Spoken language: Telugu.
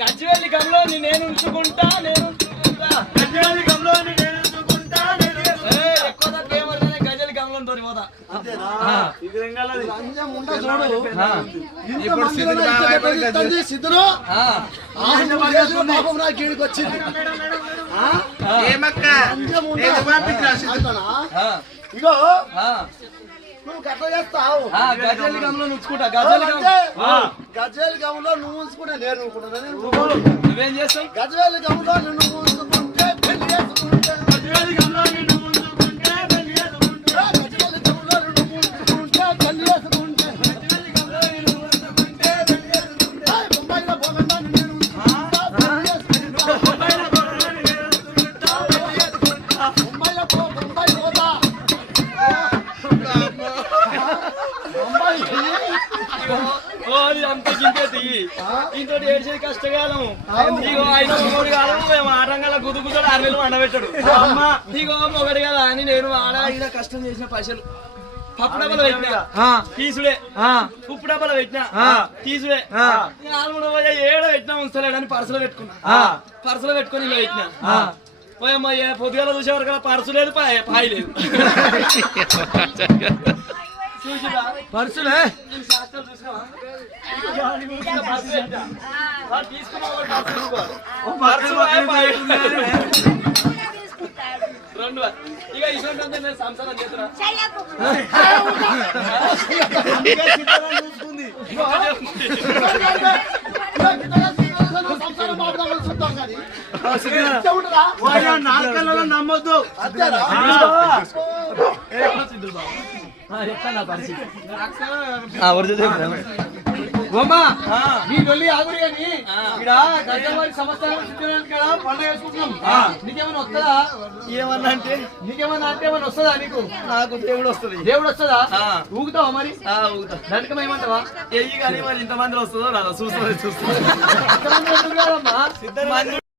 గజ్వేలి గంలో నేను ఉంచుకుంటా సిద్ధులు వచ్చింది ఇగో నువ్వు గట్ల చేస్తావు గజ్వేలి గంలో ఉంచుకుంటా గజ్వేలి గంలో నువ్వు ఉంచుకుంటా నేను నువ్వేం చేస్తావు గజ్వేలి గంలో నువ్వు ఉంచుకుంటే పెళ్లి చేసుకుంటే గజ్వేలి గంలో నువ్వు ఉంచుకుంటే పెళ్లి చేసుకుంటే గజ్వేలి గంలో నువ్వు ఉంచుకుంటే పెళ్లి చేసుకుంటే గజ్వేలి గంలో నువ్వు ఉంచుకుంటే పెళ్లి చేసుకుంటే బొంబాయిలో పోగండా నేను ఉంచుకుంటా పెళ్లి చేసుకుంటా బొంబాయిలో పోగండా నేను ఉంచుకుంటా పెళ్లి చేసుకుంటా బొంబాయి పోతా అంత గింపేది ఇంకోటి ఏడ్చేది కష్టకాలం ఇగో ఆయన మొగడు కాదు ఆటంగాల గుద్దుకుతాడు 6 నెలలు వండబెట్టాడు ఇగో మొగడు కదా అని నేను ఆడ ఈడ కష్టం చేసిన పైసలు పప్పు డబ్బలు పెట్టినా తీసుడే ఉప్పు డబ్బలు పెట్టినా తీసుడే 4 పెట్టినా ఉంచలేడని పర్సులో పెట్టుకున్నా పర్సులో పెట్టుకుని ఇలా పెట్టినా పోయమ్మయ్య పొద్దుగాల చూసేవారు కదా పర్సు లేదు పాయి లేదు పర్సులే రెండు ఇక ఇటువంటి నేను సంసారం చేస్తున్నా నమ్మొద్దు పండుగ వేసుకుంటున్నాం నీకేమైనా వస్తుందా ఏమన్నా అంటే నీకేమన్నా అంటే ఏమన్నా వస్తుందా నీకు నాకు దేవుడు వస్తుంది దేవుడు వస్తుందా ఊగుతావా మరి ఊగుతా దానికం ఏమంటావా ఎయ్యి కానీ మరి ఇంతమంది వస్తుందో రాదా చూస్తుంది